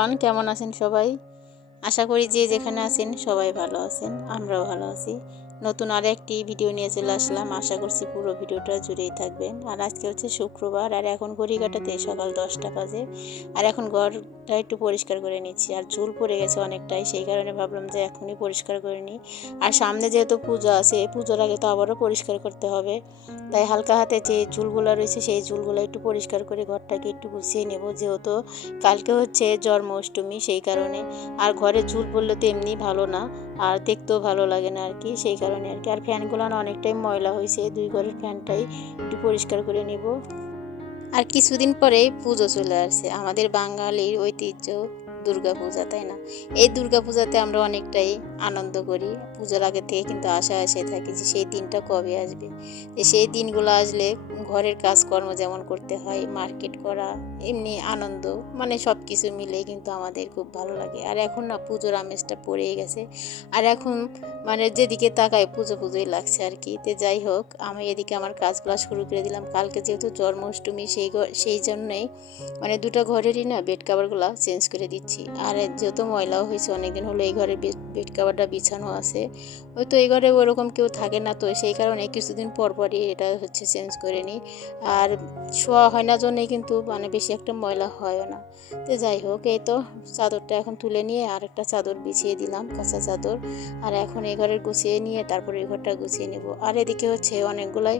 Everyone কেমন আছেন সবাই? আশা করি যে যেখানে আছেন সবাই ভালো আছেন, আমরাও ভালো আছি। নতুন আর একটি ভিডিও নিয়ে চলে আসলাম। আশা করছি পুরো ভিডিওটা জুড়েই থাকবেন। আর আজকে হচ্ছে শুক্রবার, আর এখন ঘড়ি কাটাতে সকাল দশটা বাজে। আর এখন ঘরটা একটু পরিষ্কার করে নিচ্ছি। আর ঝুল পড়ে গেছে অনেকটাই, সেই কারণে ভাবলাম যে এখনই পরিষ্কার করে নিই। আর সামনে যেহেতু পুজো আছে পুজোর আগে তো আবারও পরিষ্কার করতে হবে। তাই হালকা হাতে যে ঝুলগুলো রয়েছে, সেই ঝুলগুলো একটু পরিষ্কার করে ঘরটাকে একটু গুছিয়ে নেব। যেহেতু কালকে হচ্ছে জন্মাষ্টমী, সেই কারণে। আর ঘরে ঝুল পড়লে তো এমনি ভালো না, আর দেখতেও ভালো লাগে না আর কি, সেই কারণে আর কি। আর ফ্যানগুলো অনেকটাই ময়লা হয়েছে দুই ঘরের ফ্যানটাই একটু পরিষ্কার করে নেব। আর কিছুদিন পরেই পুজো চলে আসছে, আমাদের বাঙালির ঐতিহ্য দুর্গা পূজা তাই না? এই দুর্গা পূজাতে আমরা অনেকটাই আনন্দ করি। পুজোর আগে থেকে কিন্তু আশা আশায় থাকি যে সেই দিনটা কবে আসবে। যে সেই দিনগুলো আসলে ঘরের কাজকর্ম যেমন করতে হয় মার্কেট করা, এমনি আনন্দ মানে সব কিছু মিলেই কিন্তু আমাদের খুব ভালো লাগে। আর এখন না পুজোর আমেজটা পড়েই গেছে। আর এখন মানে যেদিকে তাকায় পুজো পুজোই লাগছে আর কি। তো যাই হোক, আমি এদিকে আমার কাজগুলো শুরু করে দিলাম। কালকে যেহেতু জন্মাষ্টমী সেই সেই জন্যই মানে দুটো ঘরেরই না বেড কাভারগুলো চেঞ্জ করে দিচ্ছি। আর যেহেতু ময়লাও হয়েছে, অনেকদিন হলো এই ঘরে বেড কাভারটা বিছানো আছে। ওই তো এই ঘরে ওরকম কেউ থাকে না, তো সেই কারণে কিছুদিন পর পরই এটা হচ্ছে চেঞ্জ করে নিই। আর শোয়া হয় না জন্যই কিন্তু মানে বেশি একটা ময়লা হয়ও না। তো যাই হোক, এই তো চাদরটা এখন তুলে নিয়ে আর একটা চাদর বিছিয়ে দিলাম, কাঁচা চাদর। আর এখন এই ঘরের গুছিয়ে নিয়ে তারপরে এই ঘরটা গুছিয়ে নেব। আর এদিকে হচ্ছে অনেকগুলাই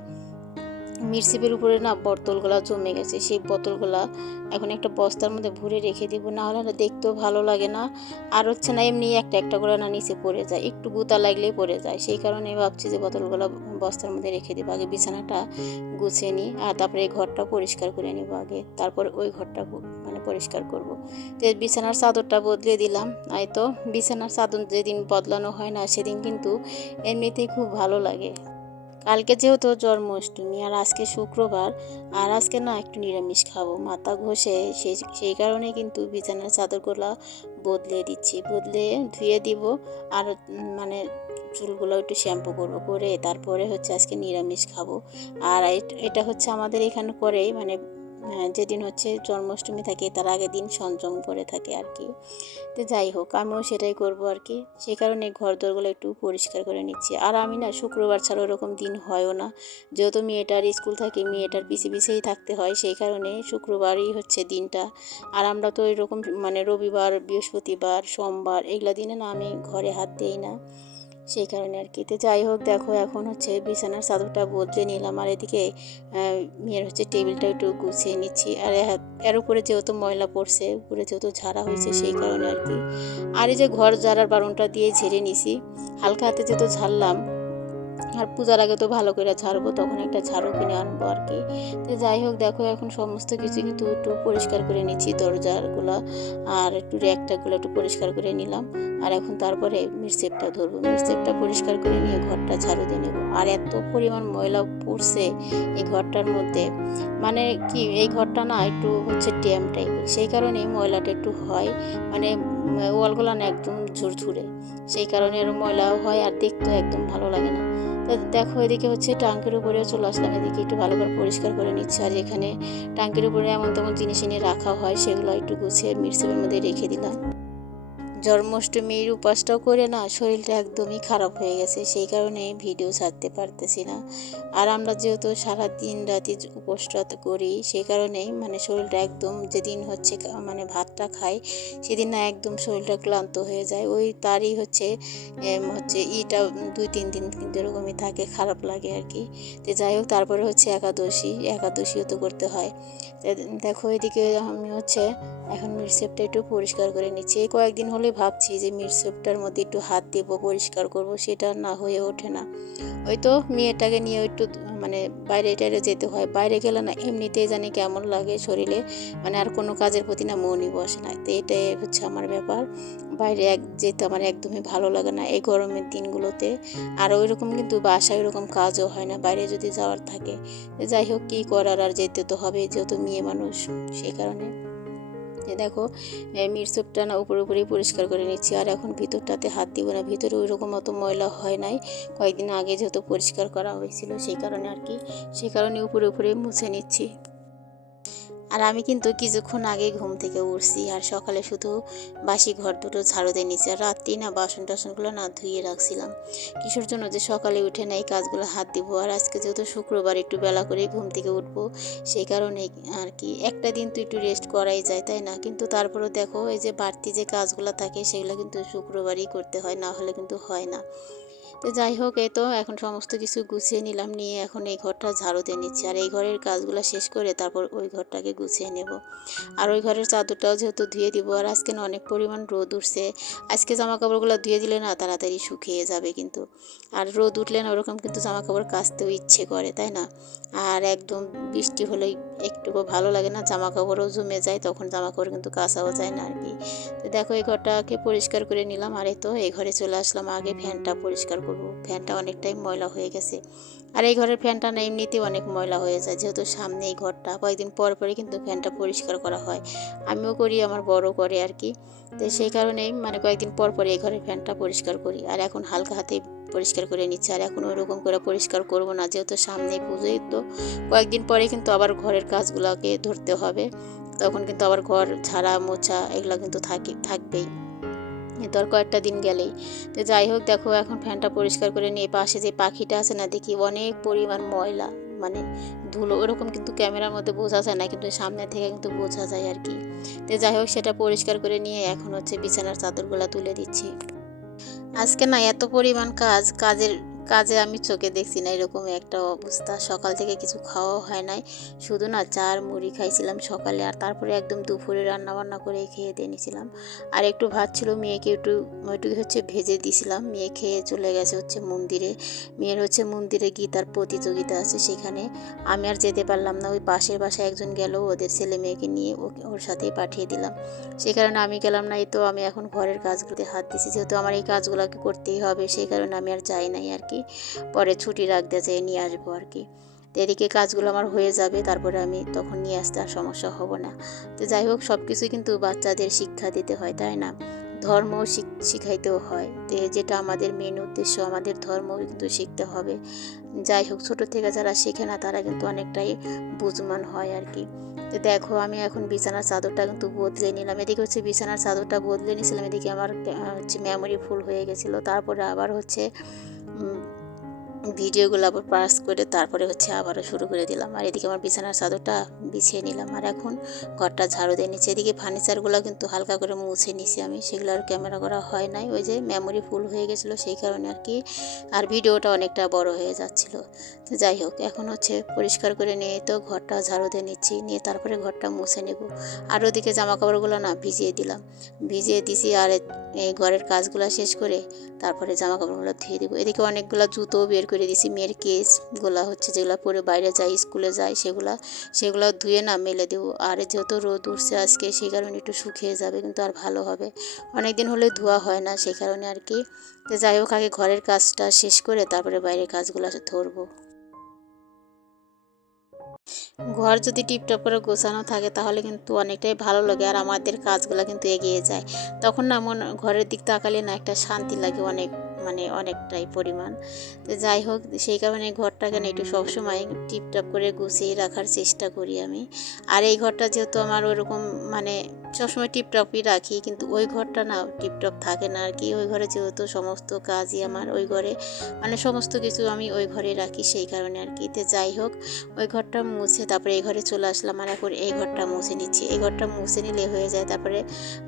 মিরসিপের উপরে না বোতলগুলা জমে গেছে। সেই বোতলগুলা এখন একটা বস্তার মধ্যে ভরে রেখে দিব, না হলে দেখতেও ভালো লাগে না। আর হচ্ছে না, এমনি একটা একটা করে না নিচে পড়ে যায়, একটু গুতা লাগলেই পড়ে যায়। সেই কারণে ভাবছি যে বোতলগুলো বস্তার মধ্যে রেখে দিব, আগে বিছানাটা গুছিয়ে নিই, আর তারপরে এই ঘরটা পরিষ্কার করে নিব আগে। তারপর ওই ঘরটা মানে পরিষ্কার করব। তো বিছানার চাদরটা বদলে দিলাম। এই তো বিছানার চাদর যেদিন বদলানো হয় না, সেদিন কিন্তু এমনিতেই খুব ভালো লাগে। কালকে যেহেতু জন্মাষ্টমী আর আজকে শুক্রবার, আর আজকে না একটু নিরামিষ খাব। মাথা ঘষে সেই সেই কারণে কিন্তু বিছানার চাদরগুলো বদলে দিচ্ছি। বদলে ধুয়ে দিব আর মানে চুলগুলো একটু শ্যাম্পু করব করে তারপরে হচ্ছে আজকে নিরামিষ খাব। আর এটা হচ্ছে আমাদের এখানে করে মানে যেদিন হচ্ছে জন্মাষ্টমী থাকে, তার আগের দিন সংযম করে থাকে আর কি। তো যাই হোক, আমিও সেটাই করব আর কি। সেই কারণে ঘর দরগুলো একটু পরিষ্কার করে নিচ্ছি। আর আমি না, শুক্রবার ছাড়া ওরকম দিন হয়ও না। যেহেতু মেয়েটার স্কুল থাকে, মেয়েটার পিছে পিছেই থাকতে হয়, সেই কারণে শুক্রবারই হচ্ছে দিনটা। আর আমরা তো এরকম মানে রবিবার, বৃহস্পতিবার, সোমবার, এগুলা দিনে না আমি ঘরে হাত দিই না। সেই কারণে আর কি। তো যাই হোক, দেখো এখন হচ্ছে বিছানার চাদরটা বদলে নিলাম আর এদিকে মেয়ের হচ্ছে টেবিলটা একটু গুছিয়ে নিচ্ছি। আর এর উপরে যেহেতু ময়লা পড়ছে, উপরে যেহেতু ঝাড়া হয়েছে সেই কারণে আর কি। আর এই যে ঘর ঝাড়ার বারণটা দিয়ে ঝেড়ে নিছি। হালকা হাতে যেহেতু ঝাড়লাম আর পূজার আগে তো ভালো করে ছাড়বো তখন একটা ঝাড়ু কিনে আনব আর কি। তো যাই হোক, দেখো এখন সমস্ত কিছু কিন্তু একটু পরিষ্কার করে নিচ্ছি দরজাগুলো, আর একটু র্যাকটাগুলো একটু পরিষ্কার করে নিলাম। আর এখন তারপরে মিরসেপটা ধরবো। মিরসেপটা পরিষ্কার করে নিয়ে ঘরটা ঝাড়ু দিয়ে নেব। আর এত পরিমাণ ময়লা পড়ছে এই ঘরটার মধ্যে। মানে কি, এই ঘরটা না একটু হচ্ছে ড্যাম টাইপের। সেই কারণে ময়লাটা একটু হয়। মানে ওয়ালগুলো না একদম ঝুরঝুরে। সেই কারণে আরও ময়লাও হয় আর দেখতেও একদম ভালো লাগে না। দেখো, এদিকে হচ্ছে ট্যাঙ্কের উপরেও চলে আসলাম। এদিকে একটু ভালো করে পরিষ্কার করে নিচ্ছে। আর এখানে ট্যাঙ্কের উপরে এমন তেমন জিনিস এনে রাখা হয়, সেগুলো একটু গুছিয়ে মিরসেপের মধ্যে রেখে দিলাম। জন্মাষ্টমীর উপাসটাও করে না, শরীরটা একদমই খারাপ হয়ে গেছে, সেই কারণে ভিডিও ছাড়তে পারতেছি না। আর আমরা যেহেতু সারা দিন রাতি উপোসটা করি, সেই কারণেই মানে শরীরটা একদম যেদিন হচ্ছে মানে ভাতটা খাই, সেদিন না একদম শরীরটা ক্লান্ত হয়ে যায়। ওই তারই হচ্ছে হচ্ছে ইটা দুই, তিন দিন কিন্তু এরকমই থাকে, খারাপ লাগে আর কি তো যাই হোক, তারপরে হচ্ছে একাদশী, একাদশীও তো করতে হয়। দেখো এদিকে আমি হচ্ছে এখন মিরসেপটা একটু পরিষ্কার করে নিচ্ছি। এই কয়েকদিন হলে ভাবছি যে মিরসেপটার মধ্যে একটু হাত দেবো, পরিষ্কার করব, সেটা না হয়ে ওঠে না। ওই তো মেয়েটাকে নিয়ে একটু মানে বাইরে টাইরে যেতে হয়, বাইরে গেলে না এমনিতেই জানি কেমন লাগে শরীরে মানে আর কোনো কাজের প্রতি না মনই বসে না। তো এটাই হচ্ছে আমার ব্যাপার। বাইরে এক যেতে আমার একদমই ভালো লাগে না এই গরমের দিনগুলোতে। আর ওই রকম কিন্তু বাসায় ওরকম কাজও হয় না, বাইরে যদি যাওয়ার থাকে। যাই হোক, কী করার আর যেতে তো হবে যেহেতু মেয়ে মানুষ, সেই কারণে। যে দেখো মিরসুপটা না উপরে উপরেই পরিষ্কার করে নিচ্ছি। আর এখন ভিতরটাতে হাত দিব না। ভিতরে ওই রকম অত ময়লা হয় নাই। কয়েকদিন আগে যেহেতু পরিষ্কার করা হয়েছিল, সেই কারণে আর কি, সেই কারণে উপরে উপরে মুছে নিচ্ছি। আর আমি কিন্তু কিছুক্ষণ আগে ঘুম থেকে উঠছি আর সকালে শুধু বাসি ঘর দুটো ঝাড়ু দিয়ে নিচ্ছি আর রাত্রি না বাসন টাসনগুলো না ধুয়ে রাখছিলাম। কিসের জন্য যে সকালে উঠে না এই কাজগুলো হাত দিব। আর আজকে যেহেতু শুক্রবার একটু বেলা করে ঘুম থেকে উঠবো, সেই কারণে আর কি একটা দিন তো একটু রেস্ট করাই যায়, তাই না? কিন্তু তারপরেও দেখো, এই যে বাড়তি যে কাজগুলো থাকে, সেগুলো কিন্তু শুক্রবারই করতে হয়, না হলে কিন্তু হয় না। তো যাই হোক, এই তো এখন সমস্ত কিছু গুছিয়ে নিলাম, নিয়ে এখন এই ঘরটা ঝাড়ু দিয়ে নিচ্ছি। আর এই ঘরের কাজগুলো শেষ করে তারপর ওই ঘরটাকে গুছিয়ে নেব। আর ওই ঘরের চাদরটাও যেহেতু ধুয়ে দিব, আর আজকে না অনেক পরিমাণ রোদ উঠছে। আজকে জামা কাপড়গুলো ধুয়ে দিলে না তাড়াতাড়ি শুকিয়ে যাবে কিন্তু। আর রোদ উঠলে না ওরকম কিন্তু জামা কাপড় কাচতেও ইচ্ছে করে, তাই না? আর একদম বৃষ্টি হলেই একটুকু ভালো লাগে না জামা কাপড়ও জমে যায়, তখন জামা কাপড় কিন্তু কাচাও যায় না আর কি। তো দেখো এই ঘরটাকে পরিষ্কার করে নিলাম, আর এই তো এই ঘরে চলে আসলাম, আগে ফ্যানটা পরিষ্কার করব। ফ্যানটা অনেকটাই ময়লা হয়ে গেছে। আর এই ঘরের ফ্যানটা না এমনিতেই অনেক ময়লা হয়ে যায়। যেহেতু সামনে এই ঘরটা, কয়েকদিন পর পরে কিন্তু ফ্যানটা পরিষ্কার করা হয়। আমিও করি, আমার বড় করে আর কি। তো সেই কারণেই মানে কয়েকদিন পর পরে এই ঘরের ফ্যানটা পরিষ্কার করি। আর এখন হালকা হাতে পরিষ্কার করে নিচ্ছে। আর এখন ওরকম করে পরিষ্কার করব না। যেহেতু সামনে পুজোই, তো কয়েকদিন পরে কিন্তু আবার ঘরের কাজগুলোকে ধরতে হবে। তখন কিন্তু আবার ঘর ঝাড়া, মোছা, এগুলো কিন্তু থাকে, থাকবেই। তোর কয়েকটা দিন গেলেই। তো যাই হোক, দেখো এখন ফ্যানটা পরিষ্কার করে নিয়ে পাশে যে পাখিটা আছে না, দেখি অনেক পরিমাণ ময়লা মানে ধুলো, ওরকম কিন্তু ক্যামেরার মধ্যে বোঝা যায় না, কিন্তু সামনে থেকে কিন্তু বোঝা যায় আর কি। তো যাই হোক, সেটা পরিষ্কার করে নিয়ে এখন হচ্ছে বিছানার চাদরগুলো তুলে দিচ্ছি। আজকে না এত পরিমাণ কাজ, কাজের কাজে আমি চোখে দেখছি না, এরকম একটা অবস্থা। সকাল থেকে কিছু খাওয়া হয় নাই। শুধু না চার মুড়ি খাইছিলাম সকালে আর তারপরে একদম দুপুরে রান্না বান্না করে খেয়ে দিয়ে নিয়েছিলাম আর একটু ভাত ছিল, মেয়েকে একটু একটু হচ্ছে ভেজে দিয়েছিলাম মেয়ে খেয়ে চলে গেছে হচ্ছে মন্দিরে। মেয়ের হচ্ছে মন্দিরে গীতার প্রতিযোগিতা আছে সেখানে। আমি আর যেতে পারলাম না, ওই পাশের বাসায় একজন গেল, ওদের ছেলে মেয়েকে নিয়ে ওর সাথেই পাঠিয়ে দিলাম। সেই কারণে আমি গেলাম না, এই তো আমি এখন ঘরের কাজগুলোতে হাত দিছি। যেহেতু আমার এই কাজগুলোকে করতেই হবে, সেই কারণে আমি আর যাই নাই আর কি। পরে ছুটি রাখতে যেয়ে নিয়ে আসব আর কি। তো এদিকে কাজগুলো আমার হয়ে যাবে, তারপরে আমি তখন নিয়ে আসতে আর সমস্যা হব না। তো যাই হোক সব কিছুই কিন্তু বাচ্চাদের শিক্ষা দিতে হয়, তাই না? ধর্ম শিখাইতেও হয়। তো যেটা আমাদের মেন উদ্দেশ্য, আমাদের ধর্ম কিন্তু শিখতে হবে। যাই হোক, ছোটো থেকে যারা শেখে না, তারা কিন্তু অনেকটাই বুঝমান হয় আর কি। তো দেখো, আমি এখন বিছানার চাদরটা কিন্তু বদলে নিলাম। এদিকে হচ্ছে বিছানার চাদরটা বদলে নিয়েছিলাম এদিকে আমার হচ্ছে মেমোরি ফুল হয়ে গেছিল। তারপরে আবার হচ্ছে ভিডিওগুলো আবার পাস করে তারপরে হচ্ছে আবারও শুরু করে দিলাম। আর এদিকে আমার বিছানার চাদরটা বিছিয়ে নিলাম। আর এখন ঘরটা ঝাড়ু দিয়ে নিচ্ছে এদিকে ফার্নিচারগুলো কিন্তু হালকা করে মুছে নিছি আমি। সেগুলো আর ক্যামেরা করা হয় নাই। ওই যে মেমোরি ফুল হয়ে গেছিল, সেই কারণে আর কি। আর ভিডিওটা অনেকটা বড় হয়ে যাচ্ছিল। তো যাই হোক, এখন হচ্ছে পরিষ্কার করে নিয়ে তো ঘরটা ঝাড়ু দিয়ে নিচ্ছি। নিয়ে তারপরে ঘরটা মুছে নেব। আর ওদিকে জামা কাপড়গুলো না ভিজিয়ে দিলাম। ভিজিয়ে দিছি আর এই ঘরের কাজগুলো শেষ করে তারপরে জামা কাপড়গুলো ধুয়ে দেবো। এদিকে অনেকগুলো জুতোও বের করে দিছি। মেয়ের কেসগুলো হচ্ছে যেগুলো পরে বাইরে যায় স্কুলে যায়, সেগুলো সেগুলো ধুয়ে না মেলে দেবো। আর যেহেতু রোদ উঠছে আজকে সেই কারণে একটু শুকিয়ে যাবে, কিন্তু আর ভালো হবে। অনেক দিন হলে ধোয়া হয় না সেই কারণে আর কি। তো যাই হোক, আগে ঘরের কাজটা শেষ করে তারপরে বাইরের কাজগুলো ধরবো। ঘর যদি টিপটপ করে গোছানো থাকে, তাহলে কিন্তু অনেকটাই ভালো লাগে, আর আমাদের কাজগুলো কিন্তু এগিয়ে যায়। তখন না মন, ঘরের দিক তাকালে না একটা শান্তি লাগে অনেক। মানে অনেকটাই পরিমাণ। তো যাই হোক, সেই কারণে ঘরটাকে না একটু সবসময় টিপটপ করে গুছিয়ে রাখার চেষ্টা করি আমি। আর এই ঘরটা যেহেতু আমার ওরকম মানে সবসময় টিপটপই রাখি, কিন্তু ওই ঘরটা না টিপটপ থাকে না আর কি ওই ঘরে যেহেতু সমস্ত কাজই আমার ওই ঘরে মানে সমস্ত কিছু আমি ওই ঘরে রাখি সেই কারণে আর কি তো যাই হোক, ওই ঘরটা মুছে তারপরে এই ঘরে চলে আসলাম মানে এখন এই ঘরটা মুছে নিচ্ছি। এই ঘরটা মুছে নিলে হয়ে যায় তারপরে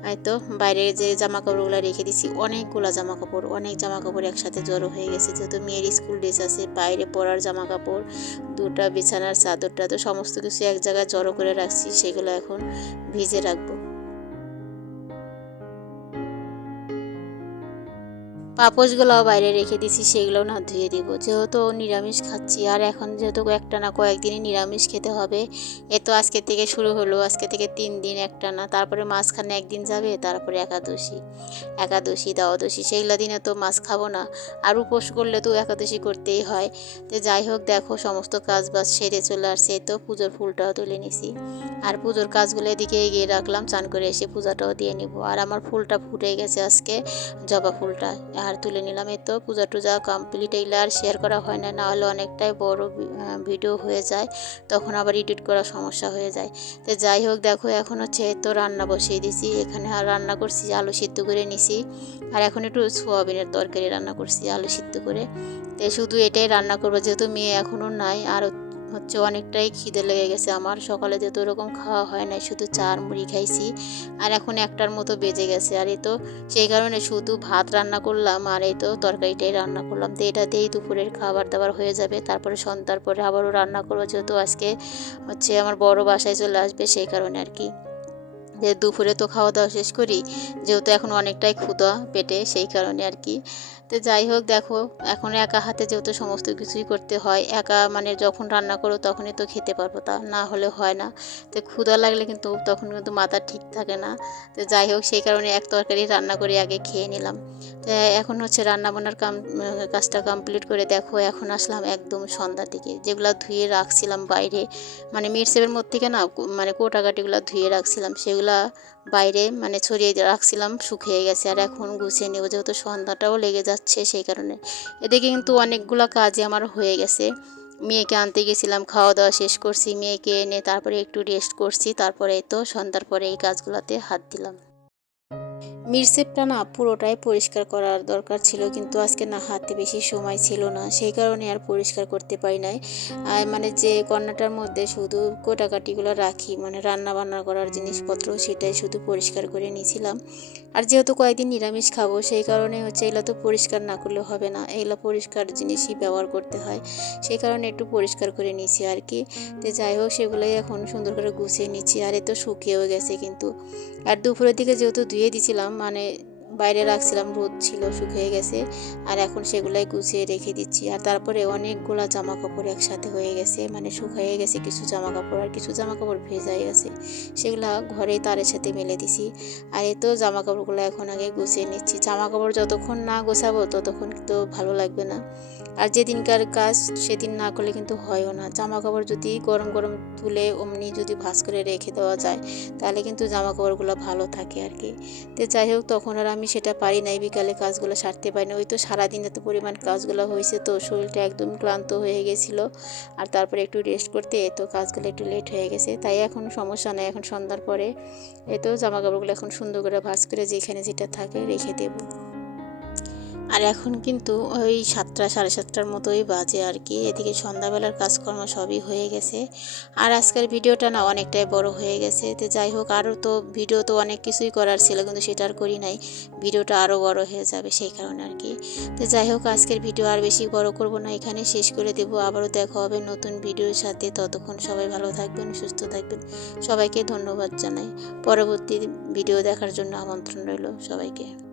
হয়তো বাইরে যে জামা কাপড়গুলো রেখে দিচ্ছি অনেকগুলো জামা কাপড় অনেক জামা কাপড় একসাথে জড়ো হয়ে গেছে। যেহেতু মেয়ের স্কুল ড্রেস আছে, বাইরে পরার জামা কাপড় দুটা বিছানার চাদরটা তো সমস্ত কিছু এক জায়গায় জড়ো করে রাখছি, সেগুলো এখন ভিজে রাখব। পাপোশগুলোও বাইরে রেখে দিছি সেগুলো না ধুয়ে দিব। যেহেতু নিরামিষ খাচ্ছি, আর এখন যেহেতু একটা না কয়েকদিনই নিরামিষ খেতে হবে, এ তো আজকে থেকে শুরু হলো, আজকে থেকে তিন দিন একটা না, তারপরে মাঝখানে একদিন যাবে, তারপরে একাদশী একাদশী, দ্বাদশী, সেইগুলো দিনে তো মাছ খাব না। আর উপোস করলে তো একাদশী করতেই হয়। তো যাই হোক, দেখো সমস্ত কাজ বাজ সেরে চলে আসছে তো পুজোর ফুলটাও তুলে নিছি। আর পুজোর কাজগুলো এদিকে এগিয়ে রাখলাম, চান করে এসে পূজাটাও দিয়ে নিব। আর আমার ফুলটা ফুটে গেছে আজকে, জবা ফুলটা। আর তুলে নিলাম। এই তো পূজা টুজা কমপ্লিট এগুলো আর শেয়ার করা হয় না না হলে অনেকটাই বড় ভিডিও হয়ে যায়, তখন আবার এডিট করা সমস্যা হয়ে যায়। তো যাই হোক, দেখো এখন হচ্ছে তো রান্না বসিয়ে দিছি, এখানে আর রান্না করছি, আলু সিদ্ধ করে নিছি। আর এখন একটু সোয়াবিনের তরকারি রান্না করছি, আলু সিদ্ধ করে। তো শুধু এটাই রান্না করব, যেহেতু মেয়ে এখনও নাই আর হচ্ছে অনেকটাই খিদে লেগে গেছে আমার। সকালে যেহেতু ওরকম খাওয়া হয় না শুধু চার মুড়ি খাইছি আর এখন একটার মতো বেজে গেছে। আর এই তো সেই কারণে শুধু ভাত রান্না করলাম আর এই তো তরকারিটাই রান্না করলাম। তো এটা দিয়েই দুপুরের খাবার দাবার হয়ে যাবে। তারপরে সন্ধ্যার পরে আবারও রান্না করব, যেহেতু আজকে হচ্ছে আমার বড় বাসায় চলে আসবে সেই কারণে আর কি। যে দুপুরে তো খাওয়া দাওয়া শেষ করি, যেহেতু এখন অনেকটাই ক্ষুদা পেটে সেই কারণে আর কি। তো যাই হোক, দেখো, এখন একা হাতে যেহেতু সমস্ত কিছুই করতে হয়, একা মানে যখন রান্না করো তখনই তো খেতে পারব তা, না হলে হয় না। তো ক্ষুদা লাগলে কিন্তু তখন কিন্তু মাথা ঠিক থাকে না। তো যাই হোক, সেই কারণে এক তরকারি রান্না করে আগে খেয়ে নিলাম। তো এখন হচ্ছে রান্না বান্নার কাম কাজটা কমপ্লিট করে দেখো, এখন আসলাম একদম সন্ধ্যার দিকে। যেগুলো ধুয়ে রাখছিলাম বাইরে মানে মিরসেপের মধ্যে থেকে না মানে কোটাকাটিগুলো ধুয়ে রাখছিলাম, সেগুলা বাইরে মানে ছড়িয়ে রাখছিলাম, শুকিয়ে গেছে। আর এখন গুছিয়ে নেব, যেহেতু সন্ধ্যাটাও লেগে যাচ্ছে সেই কারণে। এদিকে কিন্তু অনেকগুলো কাজই আমার হয়ে গেছে। মেয়েকে আনতে গেছিলাম খাওয়া দাওয়া শেষ করছি। মেয়েকে এনে তারপরে একটু রেস্ট করছি। তারপরে তো সন্ধ্যার পরে এই কাজগুলোতে হাত দিলাম। মিরসেপটা না পুরোটাই পরিষ্কার করার দরকার ছিল, কিন্তু আজকে না হাতে বেশি সময় ছিল না, সেই কারণে আর পরিষ্কার করতে পারি নাই। আর মানে যে কর্নাটার মধ্যে শুধু কোটাকাটিগুলো রাখি মানে রান্না বান্না করার জিনিসপত্র, সেটাই শুধু পরিষ্কার করে নিয়েছিলাম। আর যেহেতু কয়েকদিন নিরামিষ খাব, সেই কারণে হচ্ছে এগুলো তো পরিষ্কার না করলে হবে না, এগুলো পরিষ্কার জিনিসই ব্যবহার করতে হয়, সেই কারণে একটু পরিষ্কার করে নিয়েছি আর কি। তো যাই হোক, সেগুলোই এখন সুন্দর করে গুছিয়ে নিচ্ছি, আর এ তো শুকিয়েও গেছে কিন্তু। আর দুপুরের দিকে যেহেতু ধুয়ে দিছিলাম মানে বাইরে রাখছিলাম, রোদ ছিল শুকিয়ে গেছে। আর এখন সেগুলাই গুছিয়ে রেখে দিচ্ছি। আর তারপরে অনেকগুলা জামা কাপড় একসাথে হয়ে গেছে। মানে শুকিয়ে গেছে, কিছু জামা কাপড় আর কিছু জামা কাপড় ভেজা গেছে। সেগুলো ঘরে তারের সাথে মেলে দিছি। আর এই তো জামা কাপড়গুলো এখন আগে গুছিয়ে নিচ্ছি। জামা কাপড় যতক্ষণ না গোছাবো, ততক্ষণ তো ভালো লাগবে না। আর যেদিনকার কাজ, সেদিন না করলে কিন্তু হয়ও না। জামা কাপড় যদি গরম গরম তুলে অমনি যদি ভাস করে রেখে দেওয়া যায়, তাহলে কিন্তু জামা কাপড়গুলো ভালো থাকে আর কি। তো যাই হোক, তখন আর আমি সেটা পারি নাই, বিকালে কাজগুলো সারতে পারি না ওই তো সারাদিন এত পরিমাণ কাজগুলো হয়েছে তো শরীরটা একদম ক্লান্ত হয়ে গেছিল। আর তারপরে একটু রেস্ট করতে তো কাজগুলো একটু লেট হয়ে গেছে। তাই এখন সমস্যা নেই, এখন সন্ধ্যার পরে এত জামা কাপড়গুলো এখন সুন্দর করে ভাজ করে যেখানে যেটা থাকে রেখে দেবো। আর এখন কিন্তু ওই সাতটা, সাড়ে সাতটার মতোই বাজে আর কি। এদিকে সন্ধ্যাবেলার কাজকর্ম সবই হয়ে গেছে। আর আজকের ভিডিওটা না অনেকটাই বড় হয়ে গেছে। তো যাই হোক, আরও তো ভিডিও তো অনেক কিছুই করার ছিল, কিন্তু সেটা আর করি নাই। ভিডিওটা আরও বড় হয়ে যাবে সেই কারণে আর কি। তো যাই হোক, আজকের ভিডিও আর বেশি বড় করব না, এখানে শেষ করে দেবো। আবারও দেখা হবে নতুন ভিডিওর সাথে। ততক্ষণ সবাই ভালো থাকবেন, সুস্থ থাকবেন। সবাইকে ধন্যবাদ জানাই। পরবর্তী ভিডিও দেখার জন্য আমন্ত্রণ রইল সবাইকে।